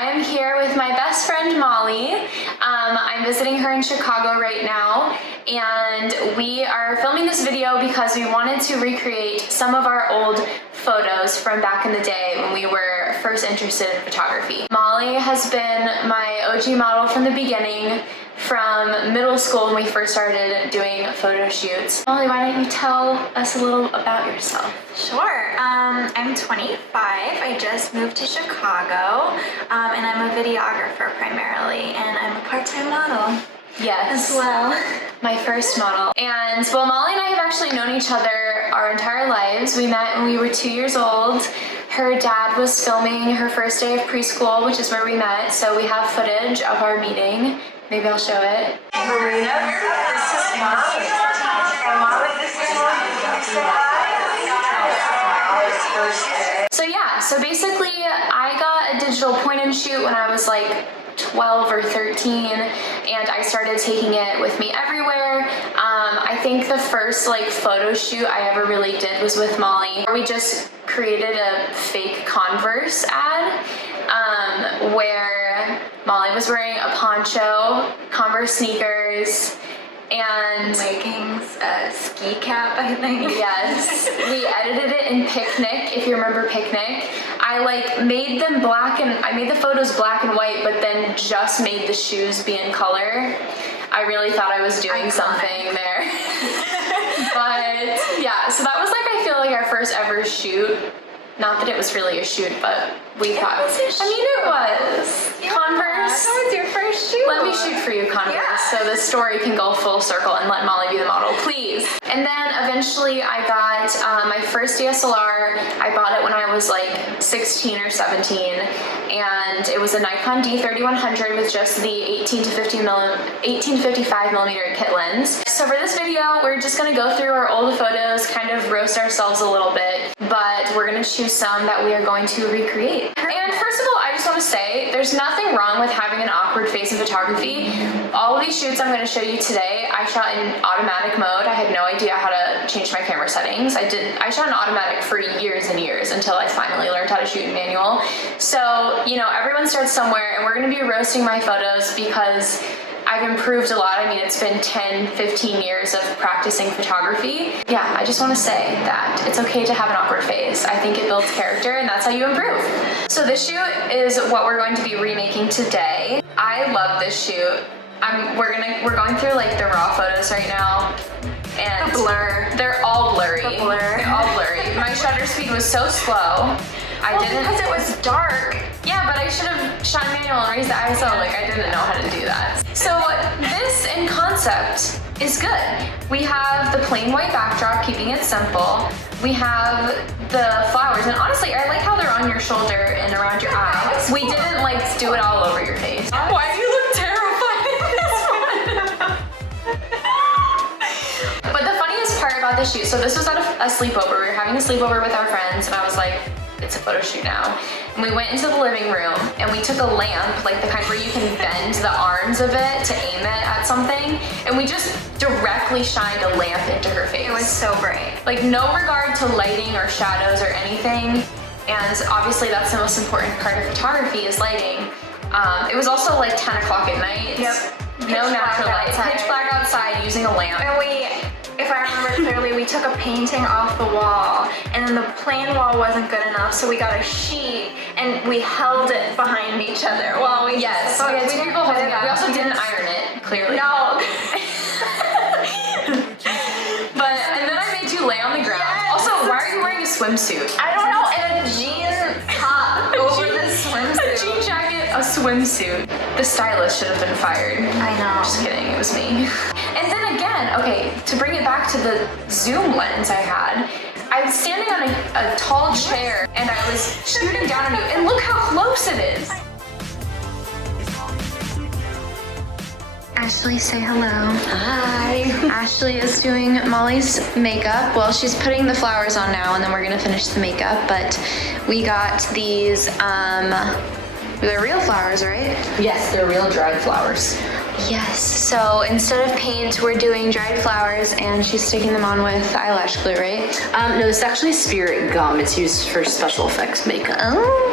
I am here with my best friend Molly. I'm visiting her in Chicago right now, and we are filming this video because we wanted to recreate some of our old photos from back in the day when we were first interested in photography. Molly has been my OG model from the beginning, from middle school when we first started doing photo shoots. Molly, why don't you tell us a little about yourself? Sure. I'm 25. I just moved to Chicago, and I'm a videographer primarily, and I'm a part-time model. Yes. As well. My first model. And well, Molly and I have actually known each other our entire lives. We met when we were 2 years old. Her dad was filming her first day of preschool, which is where we met, so we have footage of our meeting. Maybe I'll show it. Marina, this is Molly. And Molly, this is So yeah, so basically I got a digital point and shoot when I was like 12 or 13, and I started taking it with me everywhere. I think the first like photo shoot I ever really did was with Molly. We just created a fake Converse ad where Molly was wearing a poncho, Converse sneakers, and Leggings, a ski cap, I think. yes, we edited it in Picnic, if you remember Picnic. I like made them black, and I made the photos black and white, but then just made the shoes be in color. I really thought I was doing something there. But yeah, so that was like, I feel like our first ever shoot. Not that it was really a shoot, but we thought, I mean, it was. Yeah, Converse. that was your first shoot. Let me shoot for you, Converse, Yeah. so this story can go full circle and let Molly be the model, please. And then eventually I got my first DSLR. I bought it when I was like 16 or 17, and it was a Nikon D3100 with just the 18 to 55 millimeter kit lens. So for this video, we're just gonna go through our old photos, kind of roast ourselves a little bit, but we're gonna choose some that we are going to recreate. And first of all, I just want to say there's nothing wrong with having an awkward face in photography. All of these shoots I'm going to show you today, I shot in automatic mode. I had no idea how to change my camera settings. I shot in automatic for years and years until I finally learned how to shoot in manual. So, you know, everyone starts somewhere, and we're going to be roasting my photos because I've improved a lot. I mean, it's been 10, 15 years of practicing photography. Yeah, I just want to say that it's okay to have an awkward face. I think it builds character, and that's how you improve. So this shoot is what we're going to be remaking today. I love this shoot. We're going through like the raw photos right now, and The blur. They're all blurry. The blur. They're all blurry. My shutter speed was so slow. Because it was dark. Yeah, but I should have shot manual and raised the ISO. Like, I didn't know how to do that. So this in concept is good. We have the plain white backdrop, keeping it simple. We have the flowers, and honestly, I like how they're on your shoulder and around your eyes. We didn't like do it all over your face. Why do you look terrified in this one? But the funniest part about this shoot, so this was at a sleepover. We were having a sleepover with our friends, and I was like, it's a photo shoot now. And we went into the living room, and we took a lamp, like the kind where you can bend the arms of it to aim it at something, and we just directly shined a lamp into her face. It was so bright. Like, no regard to lighting or shadows or anything, and obviously that's the most important part of photography is lighting. It was also like 10 o'clock at night. Yep. No natural light. Pitch black outside using a lamp. And if I remember clearly, we took a painting off the wall, and then the plain wall wasn't good enough, so we got a sheet and we held it behind each other while we. Yes. So we had two people holding it. We also up. didn't iron it, clearly. No. And then I made you lay on the ground. Yes. Also, why are you wearing a swimsuit? I don't know, and a jean top over the swimsuit. A jean jacket, a swimsuit. The stylist should have been fired. I know. Just kidding, it was me. And then again, okay, to bring it back to the zoom lens I had, I was standing on a tall chair, and I was shooting down on you, and look how close it is. Ashley, say hello. Hi. Ashley is doing Molly's makeup. Well, she's putting the flowers on now, and then we're gonna finish the makeup, but we got these, they're real flowers, right? Yes, they're real dried flowers. Yes, so instead of paint, we're doing dried flowers, and she's sticking them on with eyelash glue, right? No, it's actually spirit gum. It's used for special effects makeup. Oh.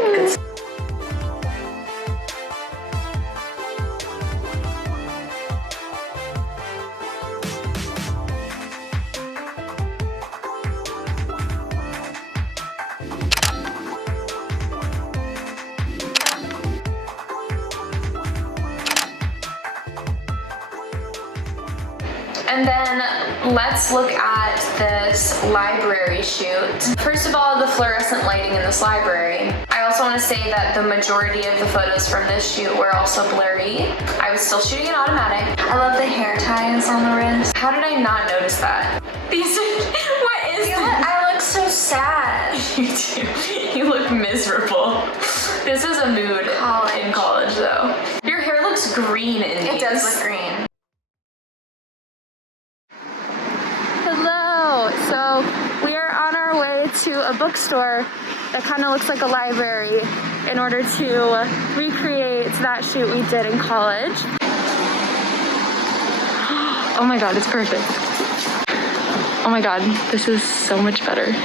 And then let's look at this library shoot. First of all, the fluorescent lighting in this library. I also want to say that the majority of the photos from this shoot were also blurry. I was still shooting in automatic. I love the hair ties on the wrist. How did I not notice that? These are, what is that? I look so sad. You do. You look miserable. This is a mood in college though. Your hair looks green in these. It does look green. Hello. So we are on our way to a bookstore that kind of looks like a library in order to recreate that shoot we did in college. Oh my god, it's perfect. Oh my god, this is so much better.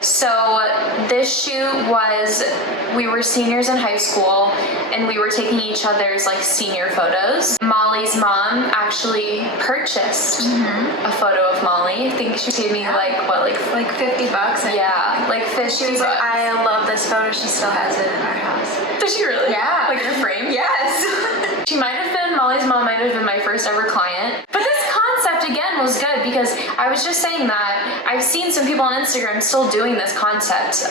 So this shoot was, we were seniors in high school and we were taking each other's like senior photos. Molly's mom actually purchased a photo of Molly. I think she paid me like, what, like $50. yeah, like 50 She was like, bucks. I love this photo. She still has it in our house. Does she really? Yeah. Like in a frame? Yes. She might have been, Molly's mom might have been my first ever client. But this concept again was good because I was just saying that I've seen some people on Instagram still doing this concept.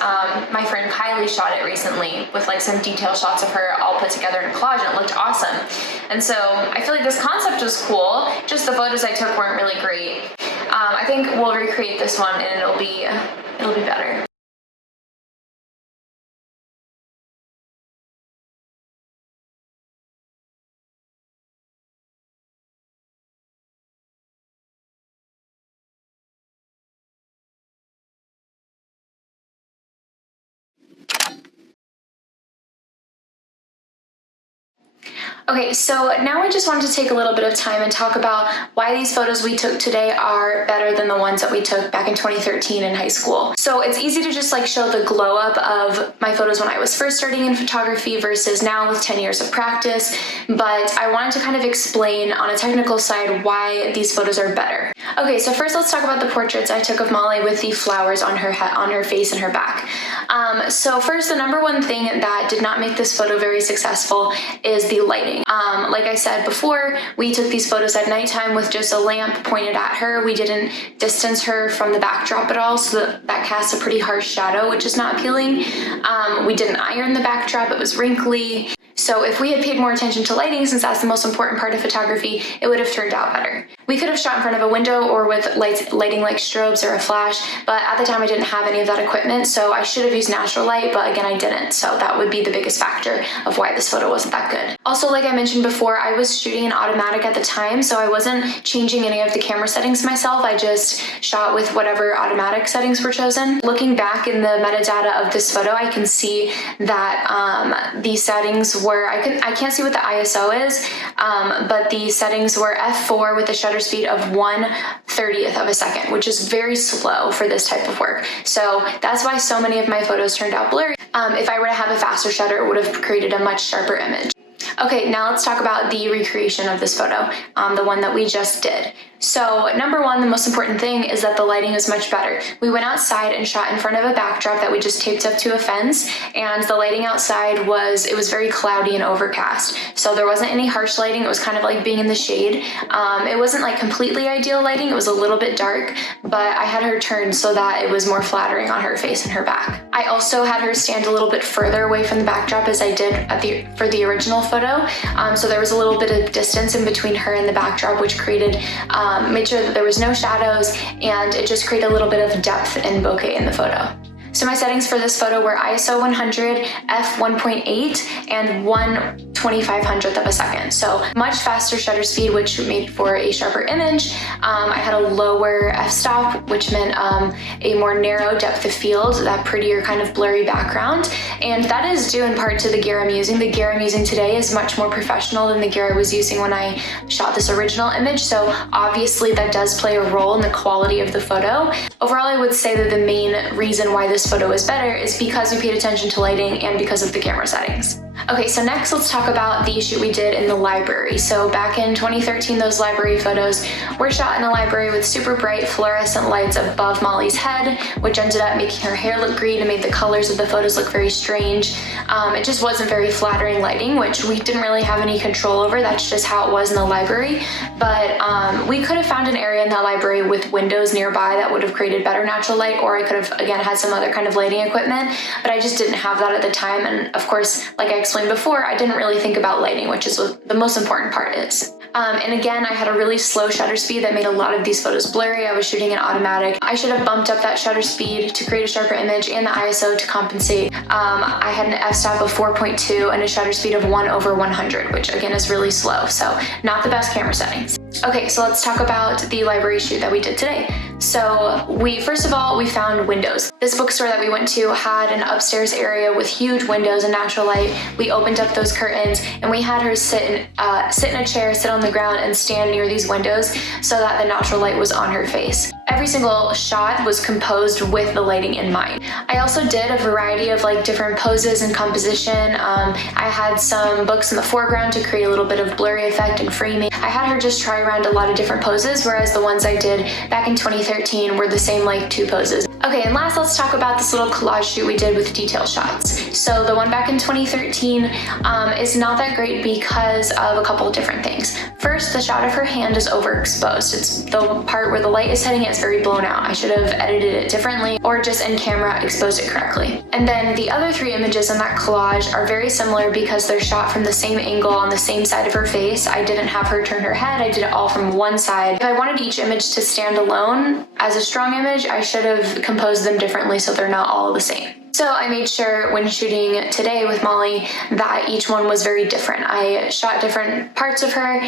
My friend Kylie shot it recently with like some detail shots of her all put together in a collage and it looked awesome. And so I feel like this concept was cool, just the photos I took weren't really great. I think we'll recreate this one and it'll be better. Okay, so now I just wanted to take a little bit of time and talk about why these photos we took today are better than the ones that we took back in 2013 in high school. So it's easy to just like show the glow up of my photos when I was first starting in photography versus now with 10 years of practice, but I wanted to kind of explain on a technical side why these photos are better. Okay, so first let's talk about the portraits I took of Molly with the flowers on her head, on her face and her back. So first, the number one thing that did not make this photo very successful is the lighting. Like I said before, we took these photos at nighttime with just a lamp pointed at her. We didn't distance her from the backdrop at all, so that casts a pretty harsh shadow, which is not appealing. We didn't iron the backdrop, it was wrinkly. So if we had paid more attention to lighting, since that's the most important part of photography, it would have turned out better. We could have shot in front of a window or with lighting like strobes or a flash, but at the time I didn't have any of that equipment, so I should have used natural light, but again I didn't, so that would be the biggest factor of why this photo wasn't that good. Also, like I mentioned before, I was shooting in automatic at the time, so I wasn't changing any of the camera settings myself. I just shot with whatever automatic settings were chosen. Looking back in the metadata of this photo, I can see that the settings were, I can't see what the ISO is, but the settings were f4 with a shutter speed of 1/30th of a second, which is very slow for this type of work. So that's why so many of my photos turned out blurry. If I were to have a faster shutter, it would have created a much sharper image. Okay, now let's talk about the recreation of this photo, the one that we just did. So number one, the most important thing is that the lighting is much better. We went outside and shot in front of a backdrop that we just taped up to a fence, and the lighting outside was very cloudy and overcast. So there wasn't any harsh lighting, it was kind of like being in the shade. It wasn't like completely ideal lighting, it was a little bit dark, but I had her turned so that it was more flattering on her face and her back. I also had her stand a little bit further away from the backdrop as I did for the original photo. So there was a little bit of distance in between her and the backdrop, which created made sure that there was no shadows, and it just created a little bit of depth and bokeh in the photo. So my settings for this photo were ISO 100, f1.8, and 1/2500th of a second. So much faster shutter speed, which made for a sharper image. I had a lower f-stop, which meant a more narrow depth of field, that prettier kind of blurry background. And that is due in part to the gear I'm using. The gear I'm using today is much more professional than the gear I was using when I shot this original image. So obviously that does play a role in the quality of the photo. Overall, I would say that the main reason why this photo is better is because we paid attention to lighting and because of the camera settings. Okay, so next let's talk about the shoot we did in the library. So back in 2013, those library photos were shot in a library with super bright fluorescent lights above Molly's head, which ended up making her hair look green and made the colors of the photos look very strange. It just wasn't very flattering lighting, which we didn't really have any control over. That's just how it was in the library. But we could have found an area in that library with windows nearby that would have created better natural light, or I could have, again, had some other kind of lighting equipment, but I just didn't have that at the time. And of course, like I explained before, I didn't really think about lighting, which is what the most important part is. And again, I had a really slow shutter speed that made a lot of these photos blurry. I was shooting in automatic. I should have bumped up that shutter speed to create a sharper image and the ISO to compensate. I had an f-stop of 4.2 and a shutter speed of 1/100, which again is really slow, so not the best camera settings. Okay, so let's talk about the library shoot that we did today. So first of all, we found windows. This bookstore that we went to had an upstairs area with huge windows and natural light. We opened up those curtains and we had her sit in a chair, sit on the ground, and stand near these windows so that the natural light was on her face. Every single shot was composed with the lighting in mind. I also did a variety of like different poses and composition. I had some books in the foreground to create a little bit of blurry effect and framing. I had her just try around a lot of different poses, whereas the ones I did back in 2013 were the same like 2 poses. Okay, and last let's talk about this little collage shoot we did with detail shots. So the one back in 2013 is not that great because of a couple of different things. First, the shot of her hand is overexposed. It's the part where the light is hitting it is very blown out. I should have edited it differently or just in camera exposed it correctly. And then the other 3 images in that collage are very similar because they're shot from the same angle on the same side of her face. I didn't have her turn her head, I did it all from one side. If I wanted each image to stand alone as a strong image, I should have composed them differently so they're not all the same. So I made sure when shooting today with Molly that each one was very different. I shot different parts of her.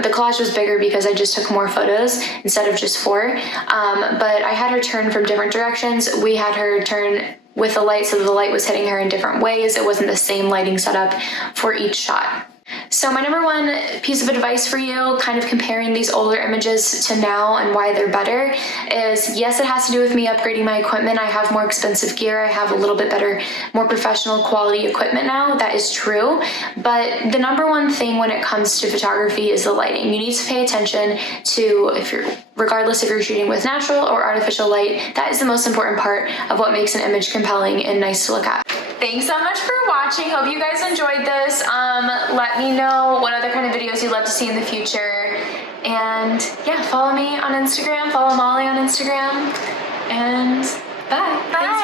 The collage was bigger because I just took more photos instead of just 4. But I had her turn from different directions. We had her turn with the light so the light was hitting her in different ways. It wasn't the same lighting setup for each shot. So my number 1 piece of advice for you, kind of comparing these older images to now and why they're better, is yes, it has to do with me upgrading my equipment. I have more expensive gear. I have a little bit better, more professional quality equipment now. That is true. But the number 1 thing when it comes to photography is the lighting. You need to pay attention to, regardless if you're shooting with natural or artificial light, that is the most important part of what makes an image compelling and nice to look at. Thanks so much for watching. Hope you guys enjoyed this. Let me know what other kind of videos you'd love to see in the future. And yeah, follow me on Instagram, follow Molly on Instagram, and bye. Bye.